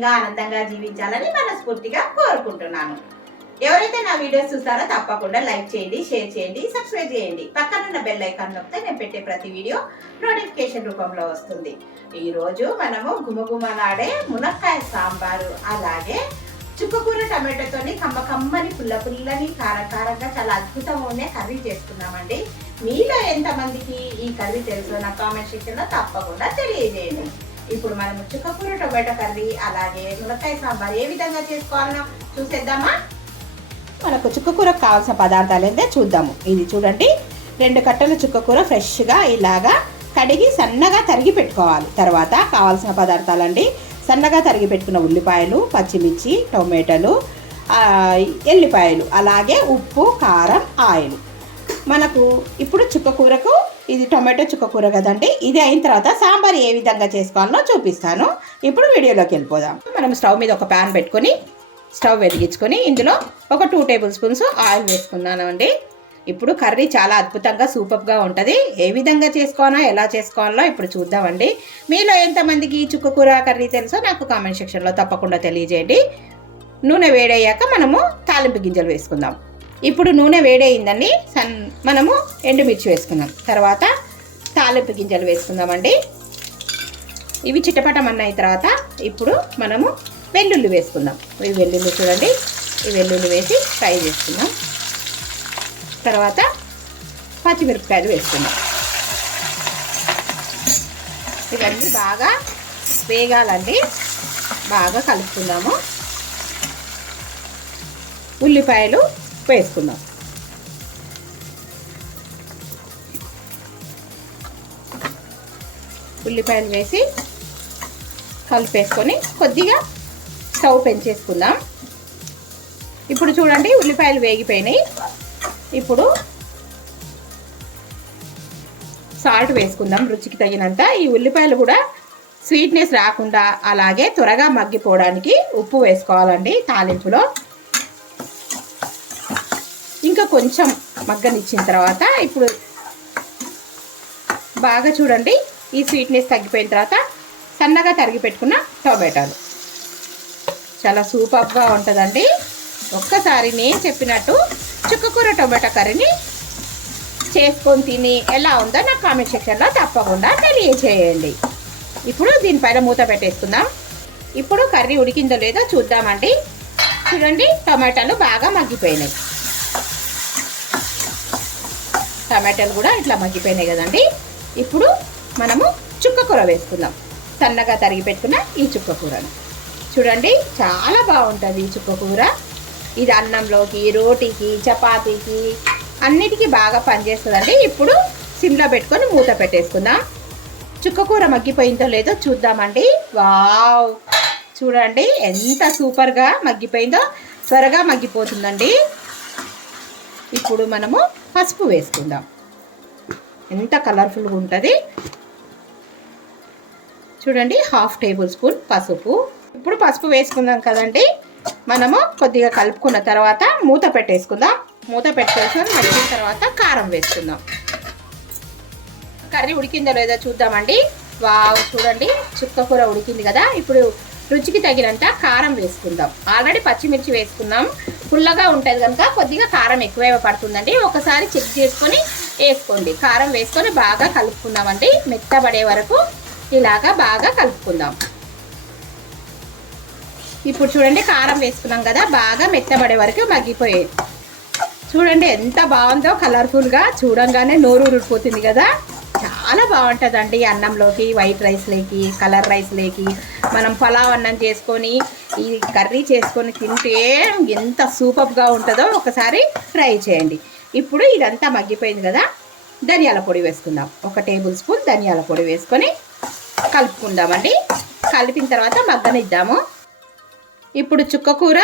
ఆరోగ్యంగా ఆనందంగా జీవించాలని మనస్ఫూర్తిగా కోరుకుంటున్నాను. ఎవరైతే నా వీడియోస్ చూస్తారో తప్పకుండా లైక్ చేయండి షేర్ చేయండి సబ్స్క్రైబ్ చేయండి. పక్కనున్న బెల్ ఐకాన్ నొక్కితే నేను పెట్టే ప్రతి వీడియో నోటిఫికేషన్ రూపంలో వస్తుంది. ఈరోజు మనము గుమగుమలాడే మునక్కాయ సాంబారు అలాగే చుక్కకూర టమాటోతోని కమ్మ కమ్మని పుల్ల పుల్లని కారకారంగా చాలా అద్భుతంగా ఉండే కర్రీ చేసుకున్నామండి. మీలో ఎంతమందికి ఈ కర్రీ తెలుసు నా కామెంట్ సెక్షన్లో తప్పకుండా తెలియజేయండి. ఇప్పుడు మనం చుక్కకూర టొమాటో కర్రీ అలాగే మునక్కాయ సాంబార్ ఏ విధంగా చేసుకోవాలనో చూసేద్దామా? మనకు చుక్కకూరకు కావాల్సిన పదార్థాలు అయితే చూద్దాము. ఇది చూడండి. రెండు కట్టలు చుక్కకూర ఫ్రెష్గా ఇలాగా కడిగి సన్నగా తరిగి పెట్టుకోవాలి. తర్వాత కావాల్సిన పదార్థాలండి. సన్నగా తరిగి పెట్టుకున్న ఉల్లిపాయలు పచ్చిమిర్చి టొమాటోలు ఎల్లిపాయలు అలాగే ఉప్పు కారం ఆయిల్. మనకు ఇప్పుడు చుక్కకూరకు ఇది టొమాటో చుక్కకూర కదండి. ఇది అయిన తర్వాత సాంబార్ ఏ విధంగా చేసుకోవాలో చూపిస్తాను. ఇప్పుడు వీడియోలోకి వెళ్ళిపోదాం. మనం స్టవ్ మీద ఒక ప్యాన్ పెట్టుకొని స్టవ్ వెలిగించుకొని ఇందులో ఒక టూ టేబుల్ స్పూన్స్ ఆయిల్ వేసుకున్నాను అండి ఇప్పుడు కర్రీ చాలా అద్భుతంగా సూపర్గా ఉంటుంది. ఏ విధంగా చేసుకోవాలో ఎలా చేసుకోవాలో ఇప్పుడు చూద్దామండి. మీలో ఎంతమందికి చుక్క చుక్కకూర కర్రీ తెలుసో నాకు కామెంట్ సెక్షన్లో తప్పకుండా తెలియజేయండి. నూనె వేడయ్యాక మనము తాలింపు గింజలు వేసుకుందాం. ఇప్పుడు నూనె వేడయిందండి. సన్ మనము ఎండుమిర్చి వేసుకుందాం. తర్వాత తాలింపు గింజలు వేసుకుందామండి. ఇవి చిట్టపటమన్న తర్వాత ఇప్పుడు మనము వెల్లుల్లి వేసుకుందాం. ఈ వెల్లుల్లి చూడండి. ఈ వెల్లుల్లి వేసి ఫ్రై చేసుకుందాం. తర్వాత పచ్చిమిరపకాయలు వేసుకుందాం. ఇవన్నీ బాగా వేగాలండి. బాగా కలుపుకుందాము. ఉల్లిపాయలు వేసుకుందాం. ఉల్లిపాయలు వేసి కలిపేసుకొని కొద్దిగా స్టవ్ పెంచేసుకుందాం. ఇప్పుడు చూడండి ఉల్లిపాయలు వేగిపోయినాయి. ఇప్పుడు సాల్ట్ వేసుకుందాం రుచికి తగినంత. ఈ ఉల్లిపాయలు కూడా స్వీట్నెస్ రాకుండా అలాగే త్వరగా మగ్గిపోవడానికి ఉప్పు వేసుకోవాలండి తాలింపులో. ఇంకా కొంచెం మగ్గనిచ్చిన తర్వాత ఇప్పుడు బాగా చూడండి ఈ స్వీట్నెస్ తగ్గిపోయిన తర్వాత సన్నగా తరిగి పెట్టుకున్న టొమాటోలు. చాలా సూపర్గా ఉంటుందండి. ఒక్కసారి నేను చెప్పినట్టు చుక్కకూర టొమాటో కర్రీని చేసుకొని తిని ఎలా ఉందో నాకు కామెంట్ సెక్షన్లో తప్పకుండా తెలియజేయండి ఇప్పుడు దీనిపైన మూత పెట్టేసుకుందాం. ఇప్పుడు కర్రీ ఉడికిందో లేదో చూద్దామండి. చూడండి టమాటాలు బాగా మగ్గిపోయినాయి. టమాటాలు కూడా ఇట్లా మగ్గిపోయినాయి కదండి. ఇప్పుడు మనము చుక్కకూర వేసుకుందాం. సన్నగా తరిగి పెట్టుకున్న ఈ చుక్కకూరను చూడండి చాలా బాగుంటుంది ఈ చుక్కకూర ఇది అన్నంలోకి రోటీకి చపాతీకి అన్నిటికీ బాగా పనిచేస్తుందండి. ఇప్పుడు సిమ్లో పెట్టుకొని మూత పెట్టేసుకుందాం. చుక్కకూర మగ్గిపోయిందో లేదో చూద్దామండి. వావ్! చూడండి ఎంత సూపర్గా మగ్గిపోయిందో త్వరగా మగ్గిపోతుందండి. ఇప్పుడు మనము పసుపు వేసుకుందాం. ఎంత కలర్ఫుల్గా ఉంటుంది. చూడండి హాఫ్ టేబుల్ స్పూన్ పసుపు. ఇప్పుడు పసుపు వేసుకుందాం కదండి. మనము కొద్దిగా కలుపుకున్న తర్వాత మూత పెట్టేసుకుందాం. మూత పెట్టేసుకొని మగ్గిన తర్వాత కారం వేసుకుందాం. కర్రీ ఉడికిందో లేదో చూద్దామండి. వావ్ చూడండి చుక్క కూర ఉడికింది కదా. ఇప్పుడు రుచికి తగినంత కారం వేసుకుందాం. ఆల్రెడీ పచ్చిమిర్చి వేసుకున్నాం. పుల్లగా ఉంటుంది కనుక కొద్దిగా కారం ఎక్కువ పడుతుందండి. ఒకసారి చెక్ చేసుకొని వేసుకోండి. కారం వేసుకొని బాగా కలుపుకుందామండి. మెత్తబడే వరకు ఇలాగా బాగా కలుపుకుందాం. ఇప్పుడు చూడండి కారం వేసుకున్నాం కదా బాగా మెత్తబడే వరకు మగ్గిపోయాయి చూడండి ఎంత బాగుందో కలర్ఫుల్గా చూడంగానే నోరు ఊరిపోతుంది కదా. చాలా బాగుంటుందండి అన్నంలోకి వైట్ రైస్లోకి కలర్ రైస్లోకి మనం పలావ్ అన్నం చేసుకొని ఈ కర్రీ చేసుకొని తింటే ఎంత సూపర్గా ఉంటుందో ఒకసారి ట్రై చేయండి. ఇప్పుడు ఇదంతా మగ్గిపోయింది కదా ధనియాల పొడి వేసుకుందాం. ఒక టేబుల్ స్పూన్ ధనియాల పొడి వేసుకొని కలుపుకుందామండి. కలిపిన తర్వాత మగ్గనిద్దాము. ఇప్పుడు చుక్కకూర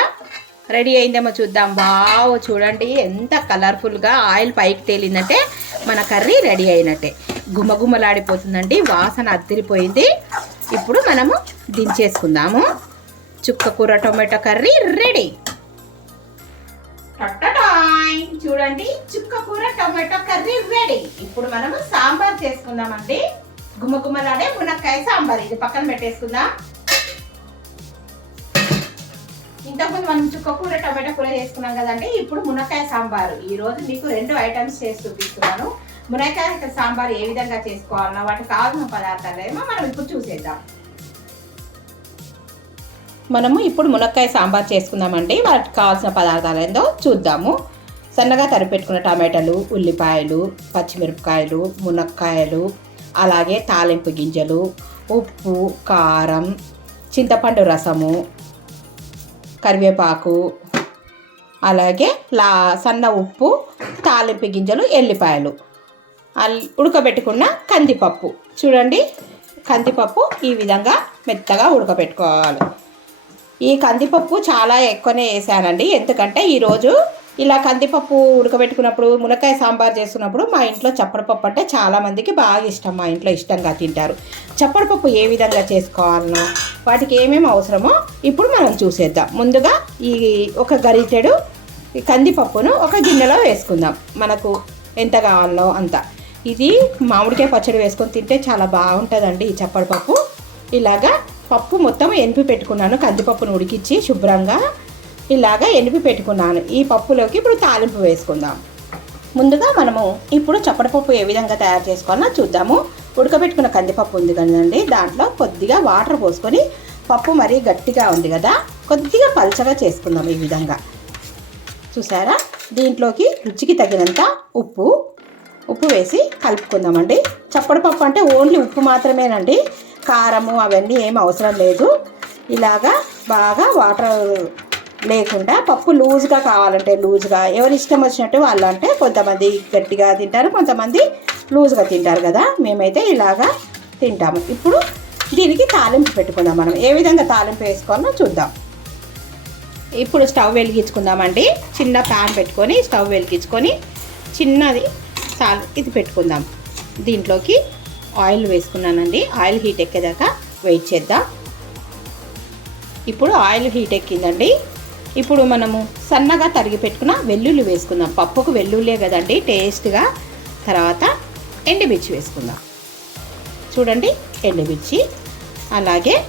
రెడీ అయిందేమో చూద్దాం. వావ్ చూడండి ఎంత కలర్ఫుల్గా ఆయిల్ పైకి తేలిందంటే మన కర్రీ రెడీ అయినట్టే. గుమగుమలాడిపోతుందండి. వాసన అద్దరిపోయింది. ఇప్పుడు మనము దించేసుకుందాము. చుక్క కూర టొమాటో కర్రీ రెడీ. చూడండి చూడండి చుక్కకూర టొమాటో కర్రీ రెడీ. ఇప్పుడు మనము సాంబార్ చేసుకుందామండి. గుమగుమలాడే మునక్కాయ సాంబార్. ఇది పక్కన పెట్టేసుకుందాం. ఇంతకుముందు మనం చుక్క కూర టమాటా కూర చేసుకున్నాం కదండి. ఇప్పుడు మునక్కాయ సాంబారు. ఈ రోజు మీకు రెండు ఐటమ్స్ చేసి చూపిస్తున్నాను. మునక్కాయ సాంబార్ ఏ విధంగా చేసుకోవాలన్నా వాటికి కావాల్సిన పదార్థాలు ఏమో మనం ఇప్పుడు చూసేద్దాం. మనము ఇప్పుడు మునక్కాయ సాంబార్ చేసుకుందామండి. వాటికి కావాల్సిన పదార్థాలు ఏందో చూద్దాము. సన్నగా తరిపెట్టుకున్న టమాటాలు ఉల్లిపాయలు పచ్చిమిరపకాయలు మునక్కాయలు అలాగే తాలింపు గింజలు ఉప్పు కారం చింతపండు రసము కరివేపాకు అలాగే లా సన్న ఉప్పు తాలింపు గింజలు ఎల్లిపాయలు. ఉడకబెట్టుకున్న కందిపప్పు. చూడండి కందిపప్పు ఈ విధంగా మెత్తగా ఉడకబెట్టుకోవాలి. ఈ కందిపప్పు చాలా ఎక్కువనే వేసానండి. ఎందుకంటే ఈరోజు ఇలా కందిపప్పు ఉడకబెట్టుకున్నప్పుడు మునక్కాయ సాంబార్ చేస్తున్నప్పుడు మా ఇంట్లో చప్పడపప్పు అంటే చాలామందికి బాగా ఇష్టం. మా ఇంట్లో ఇష్టంగా తింటారు. చప్పడపప్పు ఏ విధంగా చేసుకోవాలనో వాటికి ఏమేమి అవసరమో ఇప్పుడు మనం చూసేద్దాం. ముందుగా ఈ ఒక గరిటెడు ఈ కందిపప్పును ఒక గిన్నెలో వేసుకుందాం. మనకు ఎంత కావాలో అంత. ఇది మామిడికాయ పచ్చడి వేసుకొని తింటే చాలా బాగుంటుందండి ఈ చప్పడపప్పు ఇలాగా పప్పు మొత్తం ఎనిపి పెట్టుకున్నాను కందిపప్పును ఉడికించి శుభ్రంగా ఇలాగా ఎనిపి పెట్టుకున్నాను. ఈ పప్పులోకి ఇప్పుడు తాలింపు వేసుకుందాం. ముందుగా మనము ఇప్పుడు చప్పడపప్పు ఏ విధంగా తయారు చేసుకోవాలో చూద్దాము. ఉడకబెట్టుకున్న కందిపప్పు ఉంది కదండి దాంట్లో కొద్దిగా వాటర్ పోసుకొని పప్పు మరీ గట్టిగా ఉంది కదా కొద్దిగా పల్చగా చేసుకుందాం ఈ విధంగా. చూసారా? దీంట్లోకి రుచికి తగినంత ఉప్పు ఉప్పు వేసి కలుపుకుందామండి. చప్పడి పప్పు అంటే ఓన్లీ ఉప్పు మాత్రమేనండి. కారము అవన్నీ ఏం అవసరం లేదు. ఇలాగా బాగా వాటర్ లేకుండా పప్పు లూజ్గా కావాలంటే లూజ్గా ఎవరి ఇష్టం వచ్చినట్టు వాళ్ళు అంటే కొంతమంది గట్టిగా తింటారు కొంతమంది లూజ్గా తింటారు కదా. మేమైతే ఇలాగా తింటాము. ఇప్పుడు దీనికి తాలింపు పెట్టుకుందాం మనం. ఏ విధంగా తాలింపు వేసుకోవాలో చూద్దాం. ఇప్పుడు స్టవ్ వెలిగించుకుందామండి. చిన్న ప్యాన్ పెట్టుకొని స్టవ్ వెలిగించుకొని చిన్నది చాలు ఇది పెట్టుకుందాం. దీంట్లోకి ఆయిల్ వేసుకున్నానండి. ఆయిల్ హీట్ ఎక్కేదాకా వెయిట్ చేద్దాం. ఇప్పుడు ఆయిల్ హీట్ ఎక్కిందండి. ఇప్పుడు మనము సన్నగా తరిగి పెట్టుకున్న వెల్లుల్లి వేసుకుందాం. పప్పుకు వెల్లుల్లే కదండి టేస్ట్గా. తర్వాత ఎండుమిర్చి వేసుకుందాం. చూడండి ఎండుమిర్చి అలాగే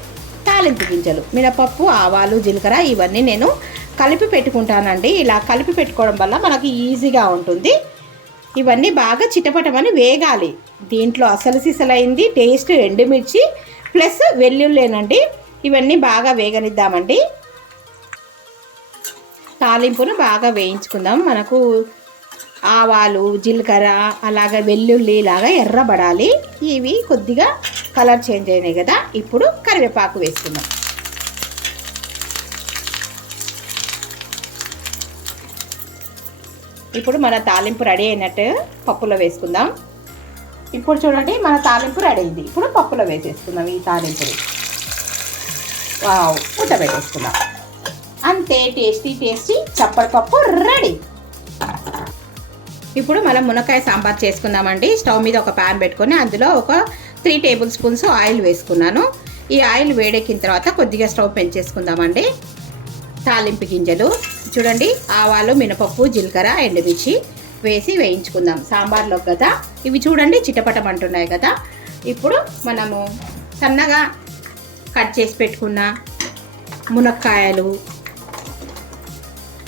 తాలింపు గింజలు మినపప్పు ఆవాలు జీలకర్ర ఇవన్నీ నేను కలిపి పెట్టుకుంటానండి. ఇలా కలిపి పెట్టుకోవడం వల్ల మనకి ఈజీగా ఉంటుంది. ఇవన్నీ బాగా చిటపటమని వేగాలి. దీంట్లో అసలు సిసలైంది టేస్ట్ ఎండుమిర్చి ప్లస్ వెల్లుల్లేనండి. ఇవన్నీ బాగా వేగనిద్దామండి. తాలింపును బాగా వేయించుకుందాం. మనకు ఆవాలు జీలకర్ర అలాగే వెల్లుల్లి లాగా ఎర్రబడాలి. ఇవి కొద్దిగా కలర్ చేంజ్ అయినాయి కదా. ఇప్పుడు కరివేపాకు వేసుకుందాం. ఇప్పుడు మన తాలింపు రెడీ అయినట్టు పప్పులో వేసుకుందాం. ఇప్పుడు చూడండి మన తాలింపు రెడీ అయింది. ఇప్పుడు పప్పులో వేసేసుకుందాం ఈ తాలింపుని. వావ్ మూత పెట్టేసుకుందాం. అంతే టేస్టీ టేస్టీ చప్పటి పప్పు రెడీ. ఇప్పుడు మనం మునక్కాయ సాంబార్ చేసుకుందామండి. స్టవ్ మీద ఒక ప్యాన్ పెట్టుకొని అందులో ఒక త్రీ టేబుల్ స్పూన్స్ ఆయిల్ వేసుకున్నాను. ఈ ఆయిల్ వేడెక్కిన తర్వాత కొద్దిగా స్టవ్ పెంచేసుకుందామండి. తాలింపు గింజలు. చూడండి ఆవాలు మినపప్పు జీలకర్ర ఎండుమిర్చి వేసి వేయించుకుందాం. సాంబార్లో కదా. ఇవి చూడండి చిటపటం అంటున్నాయి కదా. ఇప్పుడు మనము సన్నగా కట్ చేసి పెట్టుకున్న మునక్కాయలు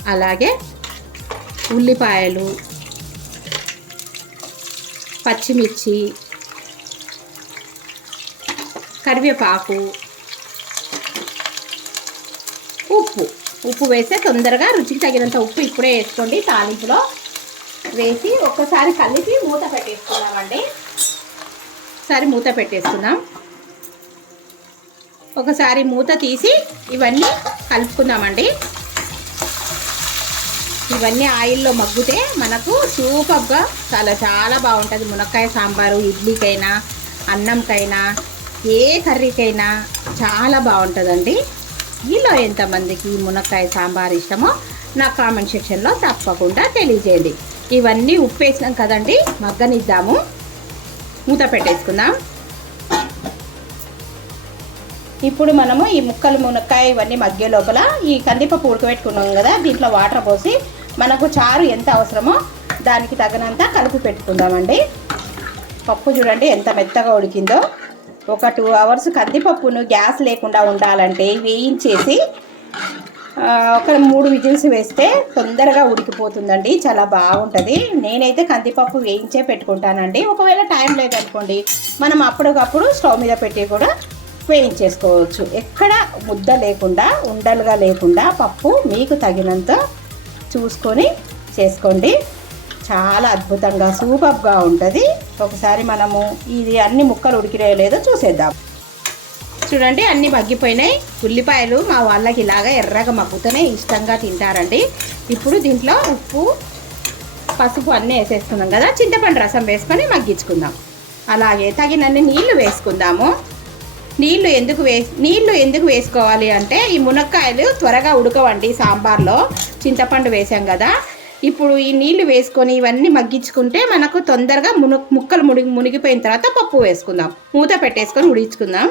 అలాగే ఉల్లిపాయలు పచ్చిమిర్చి కరివేపాకు ఉప్పు వేస్తే తొందరగా రుచికి తగినంత ఉప్పు ఇప్పుడే వేసుకోండి. తాలింపులో వేసి ఒక్కసారి కలిపి మూత పెట్టేసుకుందామండి. ఒకసారి మూత పెట్టేసుకుందాం. ఒకసారి మూత తీసి ఇవన్నీ కలుపుకుందామండి. ఇవన్నీ ఆయిల్లో మగ్గితే మనకు సూపర్గా చాలా చాలా బాగుంటుంది. మునక్కాయ సాంబారు ఇడ్లీకైనా అన్నంకైనా ఏ కర్రీకైనా చాలా బాగుంటుందండి. మీలో ఎంతమందికి మునక్కాయ సాంబార్ ఇష్టమో నా కామెంట్ సెక్షన్లో తప్పకుండా తెలియజేయండి. ఇవన్నీ ఉప్పు వేసినాం కదండి మగ్గనిద్దాము. మూత పెట్టేసుకుందాం. ఇప్పుడు మనము ఈ ముక్కలు మునక్కాయ ఇవన్నీ మగ్గే లోపల ఈ కందిపప్పు ఉడకబెట్టుకున్నాం కదా దీంట్లో వాటర్ పోసి మనకు చారు ఎంత అవసరమో దానికి తగినంత కలిపి పెట్టుకుందామండి. పప్పు చూడండి ఎంత మెత్తగా ఉడికిందో. ఒక టూ అవర్స్ కందిపప్పును గ్యాస్ లేకుండా ఉండాలంటే వేయించేసి ఒక మూడు విజిల్స్ వేస్తే తొందరగా ఉడికిపోతుందండి. చాలా బాగుంటుంది. నేనైతే కందిపప్పు వేయించే పెట్టుకుంటానండి. ఒకవేళ టైం లేదనుకోండి మనం అప్పటికప్పుడు స్టవ్ మీద పెట్టి కూడా వేయించేసుకోవచ్చు. ఎక్కడ ముద్ద లేకుండా ఉండలుగా లేకుండా పప్పు మీకు తగినంత చూసుకొని చేసుకోండి. చాలా అద్భుతంగా సూపర్గా ఉంటుంది. ఒకసారి మనము ఇది అన్ని ముక్కలు ఉడికినాయో లేదో చూసేద్దాం. చూడండి అన్ని మగ్గిపోయినాయి. ఉల్లిపాయలు మా వాళ్ళకి ఇలాగా ఎర్రగా మగ్గుతూనే ఇష్టంగా తింటారండి. ఇప్పుడు దీంట్లో ఉప్పు పసుపు అన్నీ వేసేసుకున్నాం కదా చింతపండు రసం వేసుకొని మగ్గించుకుందాం. అలాగే తగినన్ని నీళ్ళు వేసుకుందాము. నీళ్ళు ఎందుకు వే నీళ్ళు ఎందుకు వేసుకోవాలి అంటే ఈ మునక్కాయలు త్వరగా ఉడకవండి సాంబార్లో. చింతపండు వేసాం కదా ఇప్పుడు ఈ నీళ్ళు వేసుకొని ఇవన్నీ మగ్గించుకుంటే మనకు తొందరగా మును ముక్కలు మునిగి మునిగిపోయిన తర్వాత పప్పు వేసుకుందాం. మూత పెట్టేసుకొని ఉడించుకుందాం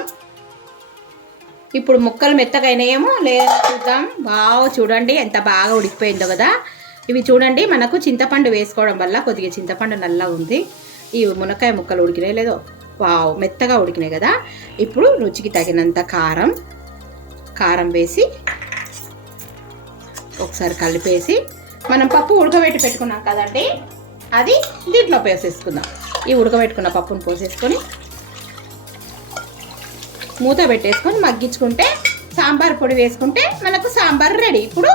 ఇప్పుడు ముక్కలు మెత్తగైనాయేమో లేదా చూద్దాం. బాగా చూడండి ఎంత బాగా ఉడికిపోయిందో కదా. ఇవి చూడండి మనకు చింతపండు వేసుకోవడం వల్ల కొద్దిగా చింతపండు నల్ల ఉంది. ఈ మునక్కాయ ముక్కలు ఉడికినాయి లేదో. వావ్ మెత్తగా ఉడికినాయి కదా. ఇప్పుడు రుచికి తగినంత కారం కారం వేసి ఒకసారి కలిపేసి మనం పప్పు ఉడకబెట్టి పెట్టుకున్నాం కదండి. అది దీంట్లో పోసేసుకుందాం. ఈ ఉడకబెట్టుకున్న పప్పును పోసేసుకొని మూత పెట్టేసుకొని మగ్గించుకుంటే సాంబార్ పొడి వేసుకుంటే మనకు సాంబార్ రెడీ. ఇప్పుడు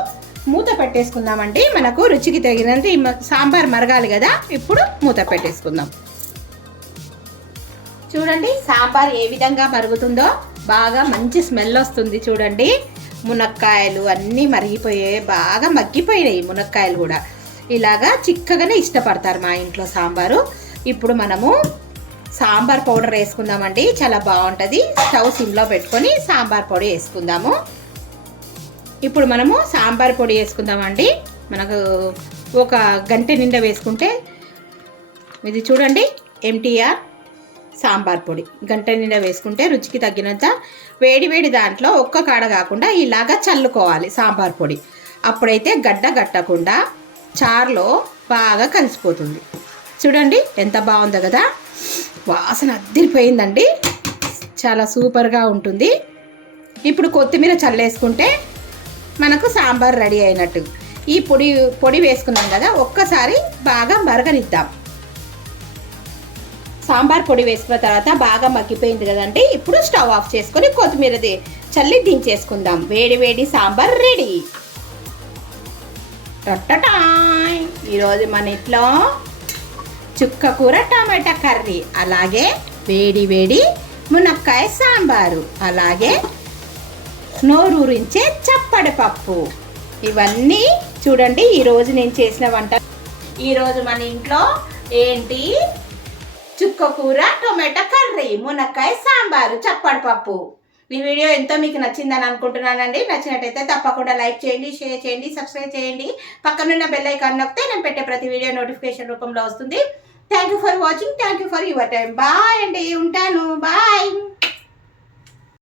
మూత పెట్టేసుకుందామండి. మనకు రుచికి తగినంత సాంబార్ మరగాలి కదా. ఇప్పుడు మూత పెట్టేసుకుందాం. చూడండి సాంబార్ ఏ విధంగా మరుగుతుందో. బాగా మంచి స్మెల్ వస్తుంది చూడండి. మునక్కాయలు అన్నీ మరిగిపోయాయి బాగా మగ్గిపోయినాయి మునక్కాయలు కూడా. ఇలాగా చిక్కగానే ఇష్టపడతారు మా ఇంట్లో సాంబారు. ఇప్పుడు మనము సాంబార్ పౌడర్ వేసుకుందామండి. చాలా బాగుంటుంది. స్టవ్ సిమ్లో పెట్టుకొని సాంబార్ పొడి వేసుకుందాము. ఇప్పుడు మనము సాంబార్ పొడి వేసుకుందామండి. మనకు ఒక గంట నిండా వేసుకుంటే ఇది చూడండి ఎంటీఆర్ సాంబార్ పొడి. గంట నిండా వేసుకుంటే రుచికి తగ్గినంత వేడి వేడి దాంట్లో ఒక్క కాడ కాకుండా ఇలాగా చల్లుకోవాలి సాంబార్ పొడి. అప్పుడైతే గడ్డ గట్టకుండా చారులో బాగా కలిసిపోతుంది. చూడండి ఎంత బాగుందో కదా. వాసన అద్దరిపోయిందండి. చాలా సూపర్గా ఉంటుంది. ఇప్పుడు కొత్తిమీర చల్లేసుకుంటే మనకు సాంబార్ రెడీ అయినట్టు. ఈ పొడి పొడి వేసుకున్నాం కదా ఒక్కసారి బాగా మరగనిద్దాం. సాంబార్ పొడి వేసుకున్న తర్వాత బాగా మగ్గిపోయింది కదండి. ఇప్పుడు స్టవ్ ఆఫ్ చేసుకొని కొత్తిమీరది చల్లి దించేసుకుందాం. వేడి వేడి సాంబార్ రెడీ. రొట్టటాయ్ ఈరోజు మన ఇంట్లో చుక్క కూర టమాటా కర్రీ. అలాగే వేడి వేడి మునక్కాయ సాంబారు. అలాగే నోరూరించే చప్పడి పప్పు. ఇవన్నీ చూడండి ఈరోజు నేను చేసిన వంట. ఈరోజు మన ఇంట్లో ఏంటి? చుక్క కూర టొమాటో కర్రీ మునక్కాయ సాంబారు చప్పడి పప్పు. ఈ వీడియో ఎంతో మీకు నచ్చిందని అనుకుంటున్నానండి. నచ్చినట్టయితే తప్పకుండా లైక్ చేయండి షేర్ చేయండి సబ్స్క్రైబ్ చేయండి. పక్కనున్న బెల్ ఐకాన్ నొక్కితే నేను పెట్టే ప్రతి వీడియో నోటిఫికేషన్ రూపంలో వస్తుంది. Thank you for watching thank you for your time bye అండి. ఉంటాను. బాయ్